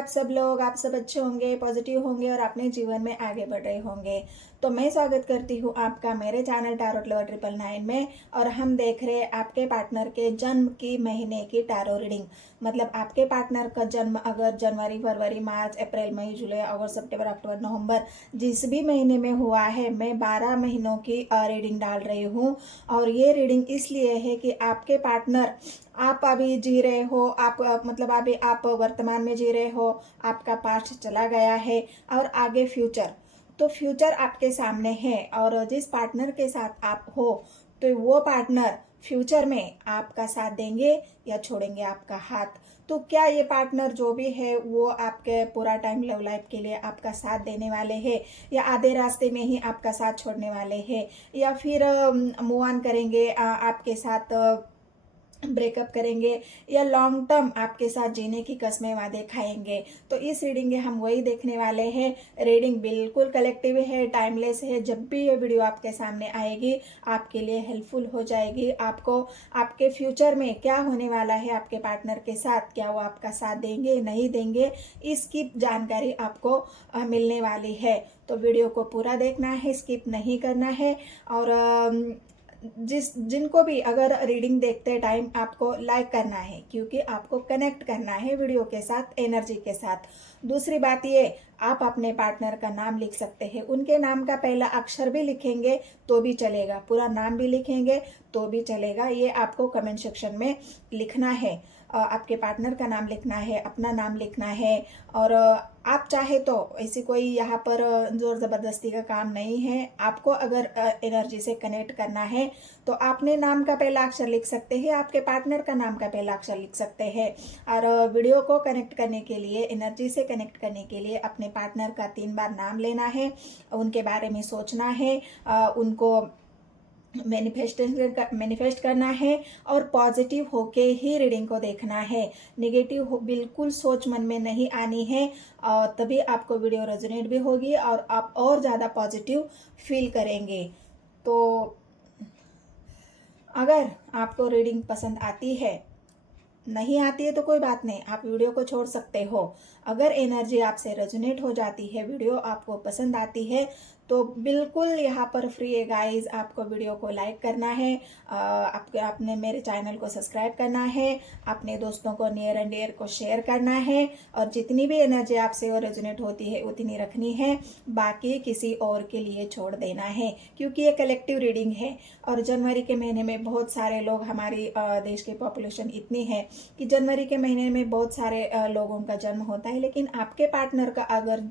आप सब लोग, आप सब अच्छे होंगे, पॉजिटिव होंगे और अपने जीवन में आगे बढ़ रहे होंगे। तो मैं स्वागत करती हूँ आपका मेरे चैनल टैरोट लवर 999 में। और हम देख रहे हैं आपके पार्टनर के जन्म की महीने की टैरो रीडिंग। मतलब आपके पार्टनर का जन्म अगर जनवरी, फरवरी, मार्च, अप्रैल, मई, जुलाई, अगस्त, सितंबर, अक्टूबर, नवंबर जिस भी महीने में हुआ है, मैं 12 महीनों की रीडिंग डाल रही हूँ। और ये रीडिंग इसलिए है कि आपके पार्टनर, आप अभी जी रहे हो, आप मतलब अभी आप वर्तमान में जी रहे हो, आपका पास्ट चला गया है और आगे फ्यूचर, तो फ्यूचर आपके सामने है। और जिस पार्टनर के साथ आप हो, तो वो पार्टनर फ्यूचर में आपका साथ देंगे या छोड़ेंगे आपका हाथ। तो क्या ये पार्टनर जो भी है वो आपके पूरा टाइम लव लाइफ के लिए आपका साथ देने वाले हैं, या आधे रास्ते में ही आपका साथ छोड़ने वाले हैं, या फिर मूव ऑन करेंगे, आपके साथ ब्रेकअप करेंगे, या लॉन्ग टर्म आपके साथ जीने की कस्में वादे खाएंगे। तो इस रीडिंग में हम वही देखने वाले हैं। रीडिंग बिल्कुल कलेक्टिव है, टाइमलेस है। जब भी ये वीडियो आपके सामने आएगी आपके लिए हेल्पफुल हो जाएगी। आपको आपके फ्यूचर में क्या होने वाला है आपके पार्टनर के साथ, क्या वो आपका साथ देंगे नहीं देंगे, इसकी जानकारी आपको मिलने वाली है। तो वीडियो को पूरा देखना है, स्किप नहीं करना है। और जिनको भी अगर रीडिंग देखते टाइम आपको लाइक करना है, क्योंकि आपको कनेक्ट करना है वीडियो के साथ, एनर्जी के साथ। दूसरी बात ये, आप अपने पार्टनर का नाम लिख सकते हैं। उनके नाम का पहला अक्षर भी लिखेंगे तो भी चलेगा, पूरा नाम भी लिखेंगे तो भी चलेगा। ये आपको कमेंट सेक्शन में लिखना है। आपके पार्टनर का नाम लिखना है, अपना नाम लिखना है। और आप चाहे तो ऐसी कोई यहाँ पर जोर ज़बरदस्ती का काम नहीं है। आपको अगर एनर्जी से कनेक्ट करना है तो आपने नाम का पहला अक्षर लिख सकते हैं, आपके पार्टनर का नाम का पहला अक्षर लिख सकते हैं। और वीडियो को कनेक्ट करने के लिए, एनर्जी से कनेक्ट करने के लिए अपने पार्टनर का 3 बार नाम लेना है, उनके बारे में सोचना है, उनको मैनिफेस्ट करना है और पॉजिटिव होके ही रीडिंग को देखना है। नेगेटिव बिल्कुल सोच मन में नहीं आनी है, और तभी आपको वीडियो रेजोनेट भी होगी और आप और ज़्यादा पॉजिटिव फील करेंगे। तो अगर आपको रीडिंग पसंद आती है, नहीं आती है तो कोई बात नहीं, आप वीडियो को छोड़ सकते हो। अगर एनर्जी आपसे रेजोनेट हो जाती है, वीडियो आपको पसंद आती है, तो बिल्कुल यहाँ पर फ्री है गाइस। आपको वीडियो को लाइक करना है, आपने मेरे चैनल को सब्सक्राइब करना है, अपने दोस्तों को, नियर एंड डियर को शेयर करना है। और जितनी भी एनर्जी आपसे वो रेजोनेट होती है उतनी रखनी है, बाकी किसी और के लिए छोड़ देना है, क्योंकि ये कलेक्टिव रीडिंग है। और जनवरी के महीने में बहुत सारे लोग, हमारी देश की पॉपुलेशन इतनी है कि जनवरी के महीने में बहुत सारे लोगों का जन्म होता है। लेकिन आपके पार्टनर का अगर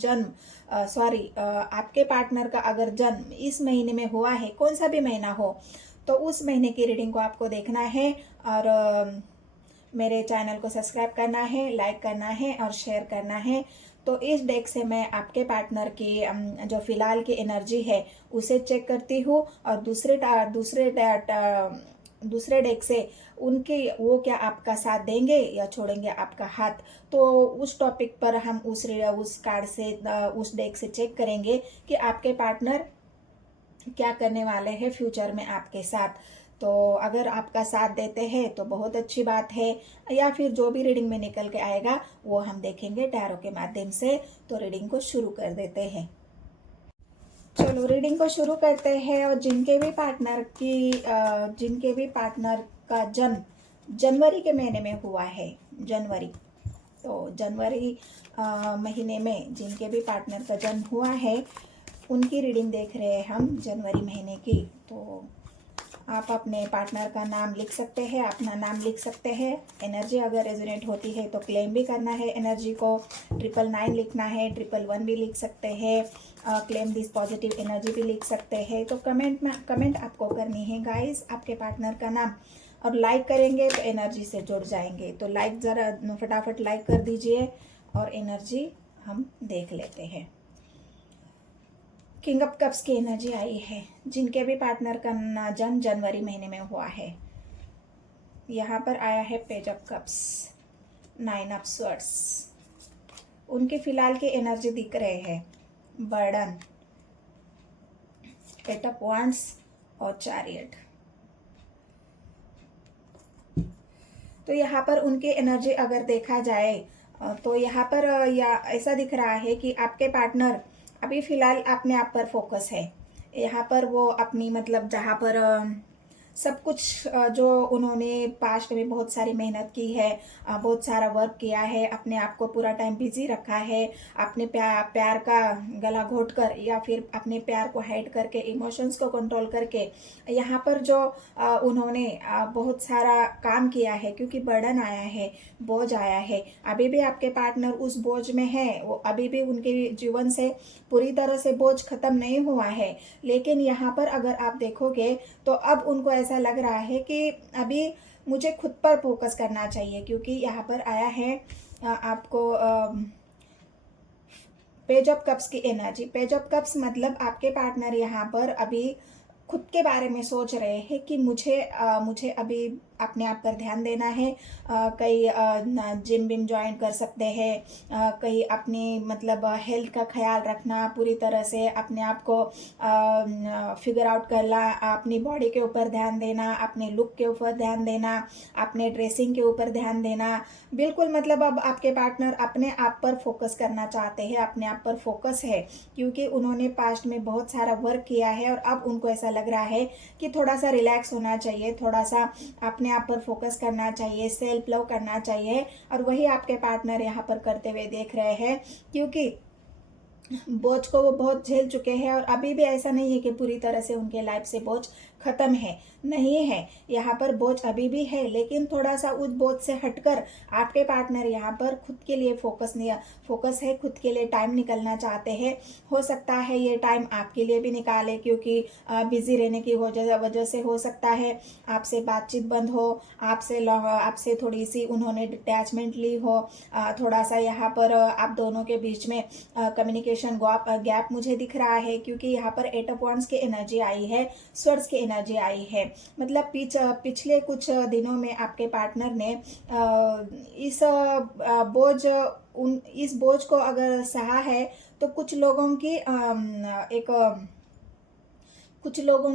आपके पार्टनर का अगर जन्म इस महीने में हुआ है, कौन सा भी महीना हो, तो उस महीने की रीडिंग को आपको देखना है। और मेरे चैनल को सब्सक्राइब करना है, लाइक करना है और शेयर करना है। तो इस डेक से मैं आपके पार्टनर की जो फिलहाल की एनर्जी है उसे चेक करती हूँ, और दूसरे डेक से उनके, वो क्या आपका साथ देंगे या छोड़ेंगे आपका हाथ। तो उस टॉपिक पर हम उस कार्ड से, उस डेक से चेक करेंगे कि आपके पार्टनर क्या करने वाले हैं फ्यूचर में आपके साथ। तो अगर आपका साथ देते हैं तो बहुत अच्छी बात है, या फिर जो भी रीडिंग में निकल के आएगा वो हम देखेंगे टैरो के माध्यम से। तो रीडिंग को शुरू कर देते हैं। चलो रीडिंग को शुरू करते हैं। और जिनके भी पार्टनर का जन्म जनवरी के महीने में हुआ है, जनवरी, तो जनवरी महीने में जिनके भी पार्टनर का जन्म हुआ है उनकी रीडिंग देख रहे हैं हम जनवरी महीने की। तो आप अपने पार्टनर का नाम लिख सकते हैं, अपना नाम लिख सकते हैं। एनर्जी अगर रेजोनेट होती है तो क्लेम भी करना है एनर्जी को। 999 लिखना है, 111 भी लिख सकते हैं, क्लेम दिस पॉजिटिव एनर्जी भी लिख सकते हैं। तो कमेंट आपको करनी है गाइस, आपके पार्टनर का नाम। और लाइक करेंगे तो एनर्जी से जुड़ जाएंगे। तो लाइक ज़रा फटाफट लाइक कर दीजिए और एनर्जी हम देख लेते हैं। किंग ऑफ कप्स की एनर्जी आई है। जिनके भी पार्टनर का जन्म जनवरी महीने में हुआ है, यहाँ पर आया है page of cups, 9 of swords. उनके फिलहाल की एनर्जी दिख रहे हैं, बर्डन, 8 ऑफ वांड्स और चैरियट। तो यहाँ पर उनकी एनर्जी अगर देखा जाए तो यहाँ पर या ऐसा दिख रहा है कि आपके पार्टनर अभी फ़िलहाल अपने आप पर फोकस है। यहाँ पर वो अपनी मतलब जहाँ पर सब कुछ जो उन्होंने पास्ट में बहुत सारी मेहनत की है, बहुत सारा वर्क किया है, अपने आप को पूरा टाइम बिजी रखा है, अपने प्यार का गला घोट कर या फिर अपने प्यार को हाइड करके, इमोशंस को कंट्रोल करके, यहाँ पर जो उन्होंने बहुत सारा काम किया है, क्योंकि बर्डन आया है, बोझ आया है। अभी भी आपके पार्टनर उस बोझ में है, वो अभी भी उनके जीवन से पूरी तरह से बोझ खत्म नहीं हुआ है। लेकिन यहाँ पर अगर आप देखोगे तो अब उनको ऐसा लग रहा है कि अभी मुझे खुद पर फोकस करना चाहिए, क्योंकि यहाँ पर आया है आपको पेज ऑफ कप्स की एनर्जी। पेज ऑफ कप्स मतलब आपके पार्टनर यहाँ पर अभी खुद के बारे में सोच रहे हैं कि मुझे अभी अपने आप पर ध्यान देना है। कहीं जिम विम ज्वाइन कर सकते हैं, कहीं अपनी मतलब हेल्थ का ख्याल रखना, पूरी तरह से अपने आप को फिगर आउट करना, अपनी बॉडी के ऊपर ध्यान देना, अपने लुक के ऊपर ध्यान देना, अपने ड्रेसिंग के ऊपर ध्यान देना। बिल्कुल मतलब अब आपके पार्टनर अपने आप पर फोकस करना चाहते हैं, अपने आप पर फोकस है, क्योंकि उन्होंने पास्ट में बहुत सारा वर्क किया है और अब उनको ऐसा लग रहा है कि थोड़ा सा रिलैक्स होना चाहिए, थोड़ा सा अपने आप पर फोकस करना चाहिए, सेल्फ लव करना चाहिए। और वही आपके पार्टनर यहाँ पर करते हुए देख रहे हैं, क्योंकि बोझ को वो बहुत झेल चुके हैं और अभी भी ऐसा नहीं है कि पूरी तरह से उनके लाइफ से बोझ खत्म है, नहीं है। यहाँ पर बोझ अभी भी है, लेकिन थोड़ा सा उस बोझ से हटकर आपके पार्टनर यहाँ पर खुद के लिए फोकस है, खुद के लिए टाइम निकलना चाहते हैं। हो सकता है ये टाइम आपके लिए भी निकाले, क्योंकि बिजी रहने की वजह से हो सकता है आपसे बातचीत बंद हो, आपसे थोड़ी सी उन्होंने डिटैचमेंट ली हो, थोड़ा सा यहाँ पर आप दोनों के बीच में कम्युनिकेशन गैप मुझे दिख रहा है, क्योंकि यहाँ पर 8 ऑफ वांड्स की एनर्जी आई है, स्वर्ड्स की एनर्जी आई है। मतलब पिछले कुछ दिनों में आपके पार्टनर ने इस बोझ को अगर सहा है तो कुछ लोगों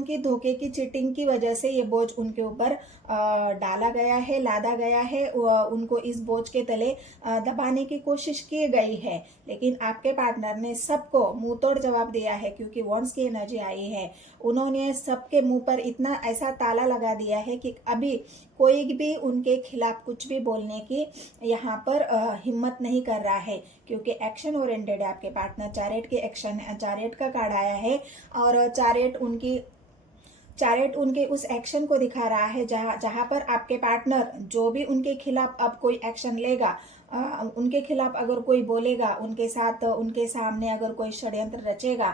की धोखे की चीटिंग की वजह से ये बोझ उनके ऊपर डाला गया है, लादा गया है, उनको इस बोझ के तले दबाने की कोशिश की गई है। लेकिन आपके पार्टनर ने सबको मुंह तोड़ जवाब दिया है, क्योंकि वॉन्ड्स की एनर्जी आई है। उन्होंने सबके मुंह पर इतना ऐसा ताला लगा दिया है कि अभी कोई भी उनके खिलाफ कुछ भी बोलने की यहाँ पर हिम्मत नहीं कर रहा है, क्योंकि एक्शन ओरिएंटेड है आपके पार्टनर। चारेट का कार्ड आया है और चारेट उनके उस एक्शन को दिखा रहा है, जहां पर आपके पार्टनर जो भी उनके खिलाफ अब कोई एक्शन लेगा, उनके खिलाफ अगर कोई बोलेगा, उनके साथ उनके सामने अगर कोई षड्यंत्र रचेगा,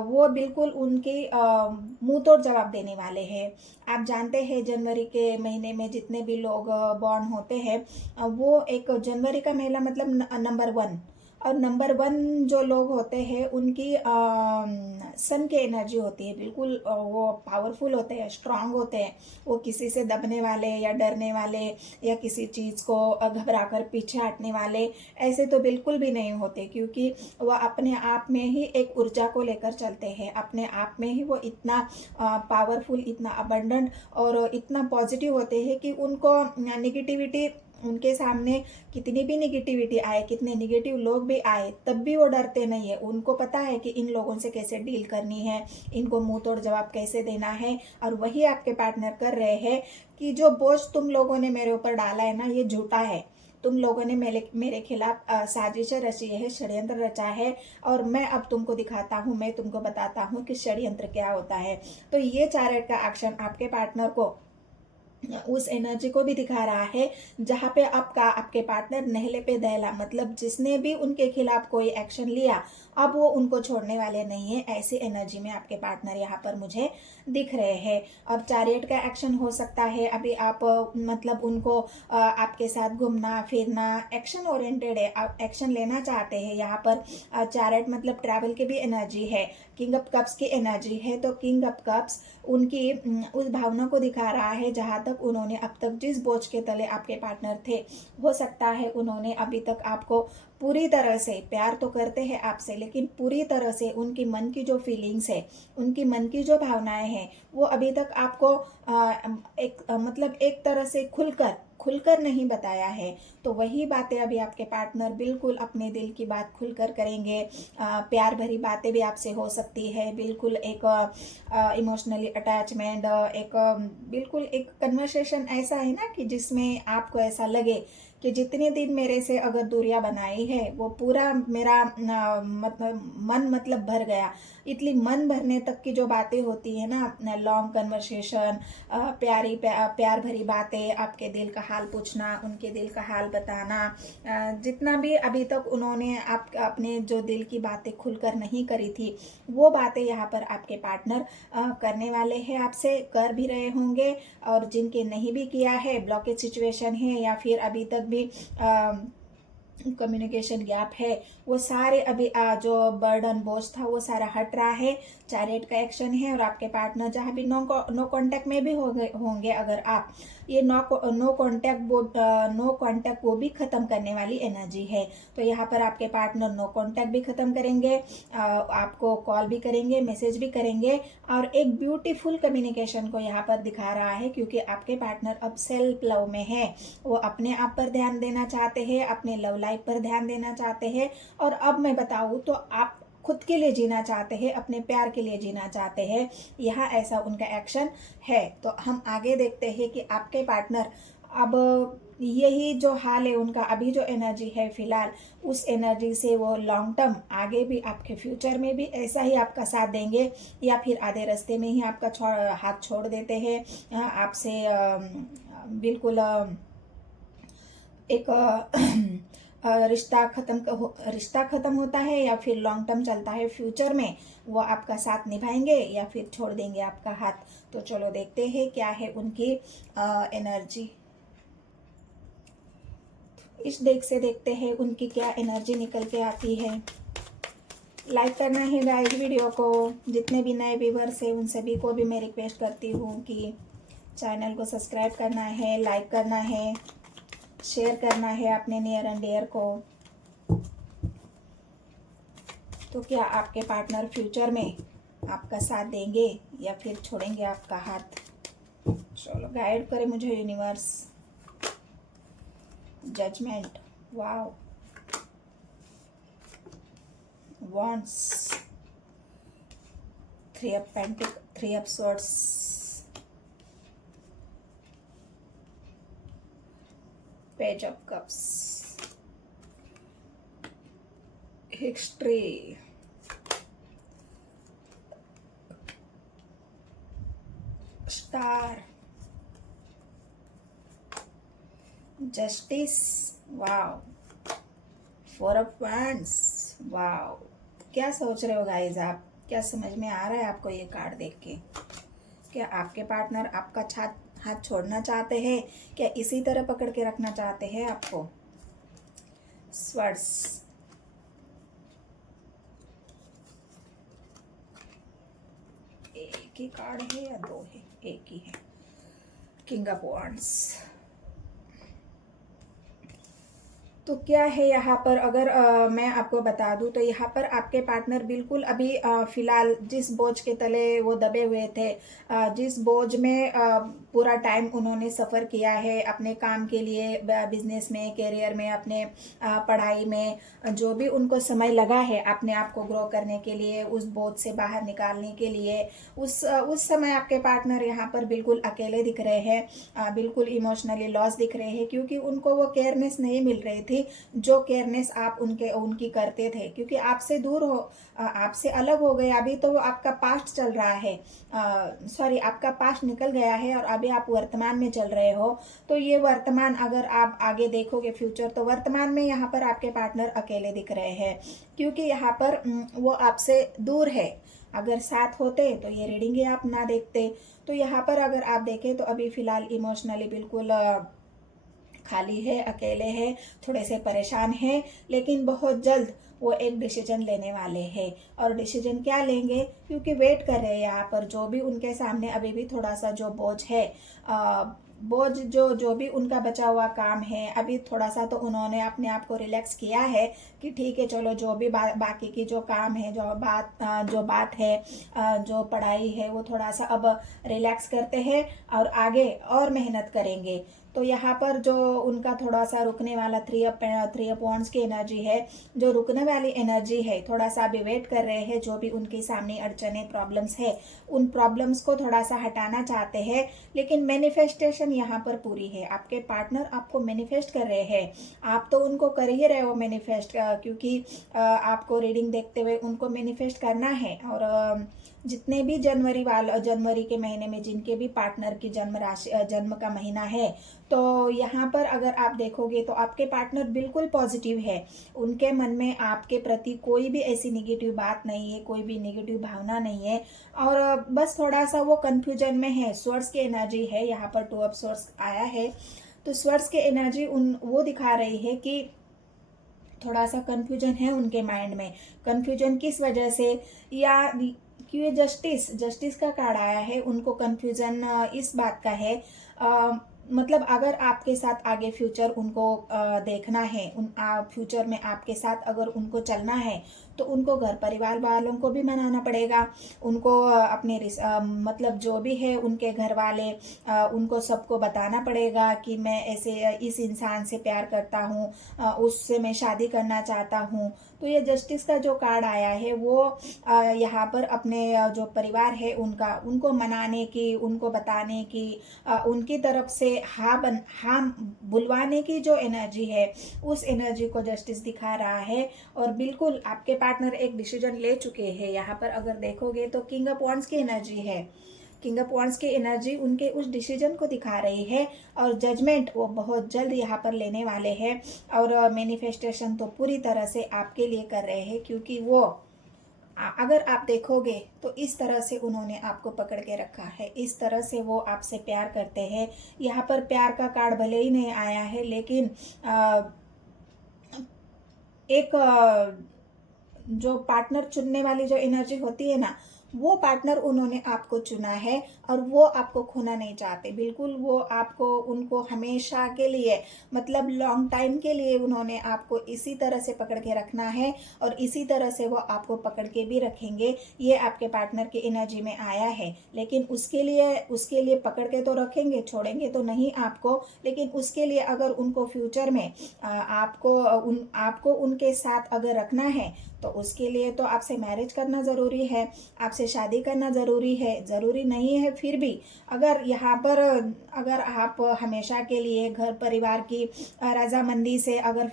वो बिल्कुल उनके मुंह तोड़ जवाब देने वाले हैं। आप जानते हैं जनवरी के महीने में जितने भी लोग बॉर्न होते हैं, वो एक जनवरी का महीना मतलब नंबर 1, और नंबर 1 जो लोग होते हैं उनकी सन की एनर्जी होती है, बिल्कुल वो पावरफुल होते हैं, स्ट्रांग होते हैं। वो किसी से दबने वाले या डरने वाले या किसी चीज़ को घबरा कर पीछे हटने वाले ऐसे तो बिल्कुल भी नहीं होते, क्योंकि वो अपने आप में ही एक ऊर्जा को लेकर चलते हैं, अपने आप में ही वो इतना पावरफुल, इतना अबंडेंट और इतना पॉजिटिव होते हैं कि उनको नेगेटिविटी, उनके सामने कितनी भी निगेटिविटी आए, कितने निगेटिव लोग भी आए, तब भी वो डरते नहीं है। उनको पता है कि इन लोगों से कैसे डील करनी है, इनको मुंह तोड़ जवाब कैसे देना है। और वही आपके पार्टनर कर रहे हैं कि जो बोझ तुम लोगों ने मेरे ऊपर डाला है ना, ये झूठा है। तुम लोगों ने मेरे खिलाफ साजिशें रची है, षड्यंत्र रचा है, और मैं अब तुमको दिखाता हूँ, मैं तुमको बताता हूँ कि षड्यंत्र क्या होता है। तो ये चारेट का एक्शन आपके पार्टनर को, उस एनर्जी को भी दिखा रहा है, जहाँ पे आपके पार्टनर नहले पे दहला, मतलब जिसने भी उनके खिलाफ कोई एक्शन लिया अब वो उनको छोड़ने वाले नहीं है। ऐसी एनर्जी में आपके पार्टनर यहाँ पर मुझे दिख रहे हैं। और चैरियट का एक्शन हो सकता है अभी आप मतलब उनको आपके साथ घूमना फिरना, एक्शन ओरिएंटेड है, आप एक्शन लेना चाहते हैं। यहाँ पर चैरियट मतलब ट्रैवल की भी एनर्जी है, किंग ऑफ कप्स की एनर्जी है। तो किंग ऑफ कप्स उनकी उस भावना को दिखा रहा है, जहाँ तक उन्होंने अब तक जिस बोझ के तले आपके पार्टनर थे, हो सकता है उन्होंने अभी तक आपको पूरी तरह से, प्यार तो करते हैं आपसे, लेकिन पूरी तरह से उनकी मन की जो फीलिंग्स है, उनकी मन की जो भावनाएं हैं, वो अभी तक आपको मतलब एक तरह से खुलकर नहीं बताया है। तो तो वही बातें अभी आपके पार्टनर बिल्कुल अपने दिल की बात खुलकर करेंगे। प्यार भरी बातें भी आपसे हो सकती है, बिल्कुल एक इमोशनली अटैचमेंट, एक बिल्कुल एक कन्वर्सेशन ऐसा है ना कि जिसमें आपको ऐसा लगे कि जितने दिन मेरे से अगर दूरियां बनाई है वो पूरा मेरा मतलब भर गया। इतनी मन भरने तक की जो बातें होती है ना, लॉन्ग कन्वर्सेशन, प्यार भरी बातें, आपके दिल का हाल पूछना, उनके दिल का हाल बताना, जितना भी अभी तक उन्होंने आप अपने जो दिल की बातें खुलकर नहीं करी थी वो बातें यहाँ पर आपके पार्टनर करने वाले हैं, आपसे कर भी रहे होंगे। और जिनके नहीं भी किया है, ब्लॉकेज सिचुएशन है या फिर अभी तक भी कम्युनिकेशन गैप है, वो सारे अभी जो बर्डन बोझ था वो सारा हट रहा है। चैरियट का एक्शन है और आपके पार्टनर जहाँ भी नो कांटेक्ट में भी होंगे अगर आप, ये नो कांटेक्ट वो भी खत्म करने वाली एनर्जी है। तो यहाँ पर आपके पार्टनर नो कांटेक्ट भी खत्म करेंगे, आपको कॉल भी करेंगे, मैसेज भी करेंगे, और एक ब्यूटीफुल कम्युनिकेशन को यहाँ पर दिखा रहा है, क्योंकि आपके पार्टनर अब सेल्फ लव में है। वो अपने आप पर ध्यान देना चाहते हैं, अपने लव लाइफ पर ध्यान देना चाहते हैं। और अब मैं बताऊँ तो आप खुद के लिए जीना चाहते हैं, अपने प्यार के लिए जीना चाहते हैं, यहाँ ऐसा उनका एक्शन है। तो हम आगे देखते हैं कि आपके पार्टनर अब यही जो हाल है उनका, अभी जो एनर्जी है फिलहाल, उस एनर्जी से वो लॉन्ग टर्म आगे भी आपके फ्यूचर में भी ऐसा ही आपका साथ देंगे, या फिर आधे रास्ते में ही आपका हाथ छोड़ देते हैं, आपसे बिल्कुल एक रिश्ता खत्म होता है, या फिर लॉन्ग टर्म चलता है, फ्यूचर में वो आपका साथ निभाएंगे या फिर छोड़ देंगे आपका हाथ। तो चलो देखते हैं क्या है उनकी एनर्जी। इस डेक से देखते हैं उनकी क्या एनर्जी निकल के आती है। लाइक करना है गाइस वीडियो को। जितने भी नए व्यूवर्स हैं उन सभी को भी मैं रिक्वेस्ट करती हूँ कि चैनल को सब्सक्राइब करना है, लाइक करना है, शेयर करना है अपने नियर एंड डियर को। तो क्या आपके पार्टनर फ्यूचर में आपका साथ देंगे या फिर छोड़ेंगे आपका हाथ? चलो गाइड करे मुझे universe. Judgement, wow, wands, three of swords, page of cups, history, star, justice, wow, four of wands, wow. क्या सोच रहे हो गाइज आप? क्या समझ में आ रहा है आपको ये कार्ड देख के? क्या आपके पार्टनर आपका हाथ छोड़ना चाहते हैं? क्या इसी तरह पकड़ के रखना चाहते हैं आपको? स्वर्ड्स, एक ही कार्ड है या दो है? एक ही है। King of wands. तो क्या है यहाँ पर, अगर मैं आपको बता दूँ तो यहाँ पर आपके पार्टनर बिल्कुल अभी फिलहाल जिस बोझ के तले वो दबे हुए थे, जिस बोझ में पूरा टाइम उन्होंने सफ़र किया है अपने काम के लिए, बिजनेस में, करियर में, अपने पढ़ाई में, जो भी उनको समय लगा है अपने आप को ग्रो करने के लिए, उस बोझ से बाहर निकालने के लिए, उस समय आपके पार्टनर यहाँ पर बिल्कुल अकेले दिख रहे हैं, बिल्कुल इमोशनली लॉस दिख रहे हैं, क्योंकि उनको वो केयरनेस नहीं मिल रही थी जो केयरनेस आप उनकी करते थे, क्योंकि आपसे दूर हो, आपसे अलग हो गए। अभी तो वो आपका पास्ट चल रहा है, सॉरी, आपका पास्ट निकल गया है और अभी आप वर्तमान में चल रहे हो। तो ये वर्तमान, अगर आप आगे देखोगे फ्यूचर, तो वर्तमान में यहाँ पर आपके पार्टनर अकेले दिख रहे हैं, क्योंकि यहाँ पर वो आपसे दूर है। अगर साथ होते तो ये रीडिंग ही आप ना देखते। तो यहाँ पर अगर आप देखें तो अभी फिलहाल इमोशनली बिल्कुल खाली है, अकेले है, थोड़े से परेशान है, लेकिन बहुत जल्द वो एक डिसीजन लेने वाले हैं। और डिसीजन क्या लेंगे? क्योंकि वेट कर रहे हैं यहाँ पर, जो भी उनके सामने अभी भी थोड़ा सा जो बोझ है, बोझ जो भी उनका बचा हुआ काम है, अभी थोड़ा सा तो उन्होंने अपने आप को रिलैक्स किया है कि ठीक है चलो, जो भी बाकी की जो काम है, जो बात है, जो पढ़ाई है, वो थोड़ा सा अब रिलैक्स करते हैं और आगे और मेहनत करेंगे। तो यहाँ पर जो उनका थोड़ा सा रुकने वाला थ्री ऑफ वांड्स की एनर्जी है, जो रुकने वाली एनर्जी है, थोड़ा सा अभी वेट कर रहे हैं। जो भी उनके सामने अड़चने प्रॉब्लम्स है, उन प्रॉब्लम्स को थोड़ा सा हटाना चाहते हैं। लेकिन मैनिफेस्टेशन यहाँ पर पूरी है। आपके पार्टनर आपको मैनिफेस्ट कर रहे हैं, आप तो उनको कर ही रहे हो मैनिफेस्ट, क्योंकि आपको रीडिंग देखते हुए उनको मैनिफेस्ट करना है। और जितने भी जनवरी के महीने में जिनके भी पार्टनर की जन्म का महीना है, तो यहाँ पर अगर आप देखोगे तो आपके पार्टनर बिल्कुल पॉजिटिव है। उनके मन में आपके प्रति कोई भी ऐसी नेगेटिव बात नहीं है, कोई भी नेगेटिव भावना नहीं है। और बस थोड़ा सा वो कंफ्यूजन में है। स्वर्ड्स की एनर्जी है, यहाँ पर 2 ऑफ स्वर्ड्स आया है, तो स्वर्ड्स की एनर्जी वो दिखा रही है कि थोड़ा सा कंफ्यूजन है उनके माइंड में। कंफ्यूजन किस वजह से, या कि ये जस्टिस का कार्ड आया है। उनको कंफ्यूजन इस बात का है, मतलब अगर आपके साथ आगे फ्यूचर उनको देखना है, फ्यूचर में आपके साथ अगर उनको चलना है, तो उनको घर परिवार वालों को भी मनाना पड़ेगा। उनको अपने मतलब जो भी है उनके घर वाले, उनको सबको बताना पड़ेगा कि मैं ऐसे इस इंसान से प्यार करता हूँ, उससे मैं शादी करना चाहता हूँ। तो ये जस्टिस का जो कार्ड आया है वो यहाँ पर अपने जो परिवार है उनको मनाने की, उनको बताने की, उनकी तरफ से हाँ बुलवाने की जो एनर्जी है, उस एनर्जी को जस्टिस दिखा रहा है। और बिल्कुल आपके पार्टनर एक डिसीजन ले चुके हैं। यहाँ पर अगर देखोगे तो किंग ऑफ वांड्स की एनर्जी है। किंग ऑफ वांड्स की एनर्जी उनके उस डिसीजन को दिखा रही है। और जजमेंट वो बहुत जल्द यहाँ पर लेने वाले हैं। और मैनिफेस्टेशन तो पूरी तरह से आपके लिए कर रहे हैं, क्योंकि वो अगर आप देखोगे तो इस तरह से उन्होंने आपको पकड़ के रखा है, इस तरह से वो आपसे प्यार करते हैं। यहाँ पर प्यार का कार्ड भले ही नहीं आया है, लेकिन एक जो पार्टनर चुनने वाली जो एनर्जी होती है ना, वो पार्टनर उन्होंने आपको चुना है और वो आपको खोना नहीं चाहते। बिल्कुल वो आपको, उनको हमेशा के लिए, मतलब लॉन्ग टाइम के लिए उन्होंने आपको इसी तरह से पकड़ के रखना है और इसी तरह से वो आपको पकड़ के भी रखेंगे। ये आपके पार्टनर की एनर्जी में आया है। लेकिन उसके लिए पकड़ के तो रखेंगे, छोड़ेंगे तो नहीं आपको। लेकिन उसके लिए अगर उनको फ्यूचर में आपको उनके साथ अगर रखना है, तो उसके लिए तो आपसे मैरिज करना ज़रूरी है, आपसे शादी करना ज़रूरी है। ज़रूरी नहीं है फिर भी अगर यहाँ पर अगर आप हमेशा के लिए घर परिवार की रजामंदी से अगर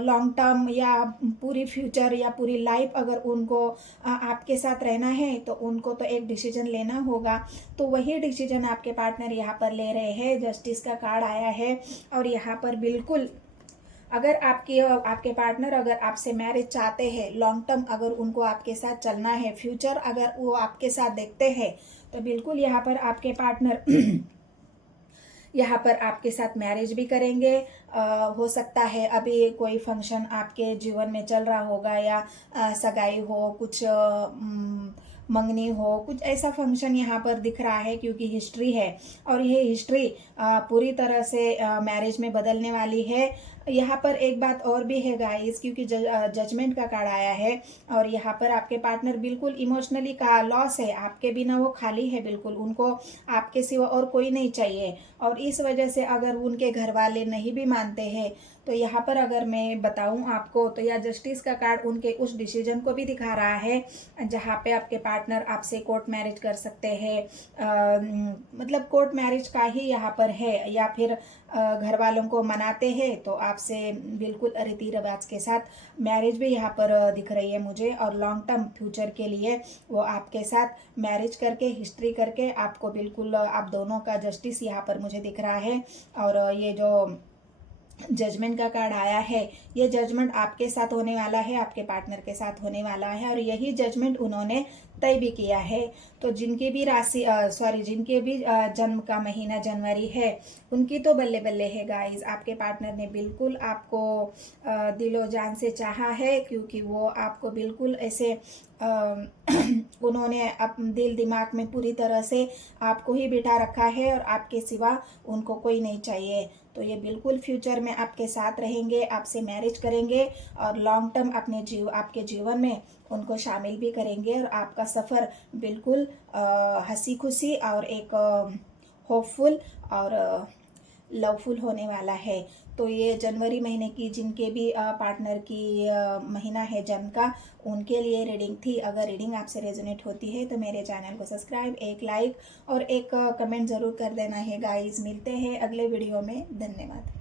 लॉन्ग टर्म या पूरी फ्यूचर या पूरी लाइफ अगर उनको आपके साथ रहना है, तो उनको तो एक डिसीजन लेना होगा। तो वही डिसीजन आपके पार्टनर यहाँ पर ले रहे हैं। जस्टिस का कार्ड आया है। और यहाँ पर बिल्कुल अगर आपके पार्टनर अगर आपसे मैरिज चाहते हैं, लॉन्ग टर्म अगर उनको आपके साथ चलना है, फ्यूचर अगर वो आपके साथ देखते हैं, तो बिल्कुल यहाँ पर आपके पार्टनर यहाँ पर आपके साथ मैरिज भी करेंगे। हो सकता है अभी कोई फंक्शन आपके जीवन में चल रहा होगा, या सगाई हो, कुछ मंगनी हो, कुछ ऐसा फंक्शन यहाँ पर दिख रहा है, क्योंकि हिस्ट्री है। और ये हिस्ट्री पूरी तरह से मैरिज में बदलने वाली है। यहाँ पर एक बात और भी है गाइस, क्योंकि जजमेंट का कार्ड आया है। और यहाँ पर आपके पार्टनर बिल्कुल इमोशनली का लॉस है, आपके बिना वो खाली है बिल्कुल। उनको आपके सिवा और कोई नहीं चाहिए। और इस वजह से अगर उनके घर वाले नहीं भी मानते हैं, तो यहाँ पर अगर मैं बताऊं आपको, तो यह जस्टिस का कार्ड उनके उस डिसीजन को भी दिखा रहा है, जहाँ पे आपके पार्टनर आपसे कोर्ट मैरिज कर सकते हैं। मतलब कोर्ट मैरिज का ही यहाँ पर है, या फिर घर वालों को मनाते हैं तो आपसे बिल्कुल रीति रिवाज के साथ मैरिज भी यहाँ पर दिख रही है मुझे। और लॉन्ग टर्म फ्यूचर के लिए वो आपके साथ मैरिज करके, हिस्ट्री करके आपको बिल्कुल, आप दोनों का जस्टिस यहाँ पर मुझे दिख रहा है। और ये जो जजमेंट का कार्ड आया है, ये जजमेंट आपके साथ होने वाला है, आपके पार्टनर के साथ होने वाला है। और यही जजमेंट उन्होंने तय भी किया है। तो जिनकी भी जिनके भी जन्म का महीना जनवरी है, उनकी तो बल्ले बल्ले है गाइस। आपके पार्टनर ने बिल्कुल आपको दिलो जान से चाहा है, क्योंकि वो आपको बिल्कुल ऐसे उन्होंने दिल दिमाग में पूरी तरह से आपको ही बिठा रखा है, और आपके सिवा उनको कोई नहीं चाहिए। तो ये बिल्कुल फ्यूचर में आपके साथ रहेंगे, आपसे मैरिज करेंगे, और लॉन्ग टर्म आपके जीवन में उनको शामिल भी करेंगे। और आपका सफ़र बिल्कुल हंसी खुशी और एक होपफुल और लवफुल होने वाला है। तो ये जनवरी महीने की जिनके भी पार्टनर की महीना है जन्म का, उनके लिए रीडिंग थी। अगर रीडिंग आपसे रेजोनेट होती है तो मेरे चैनल को सब्सक्राइब, एक लाइक और एक कमेंट ज़रूर कर देना है गाइस। मिलते हैं अगले वीडियो में। धन्यवाद।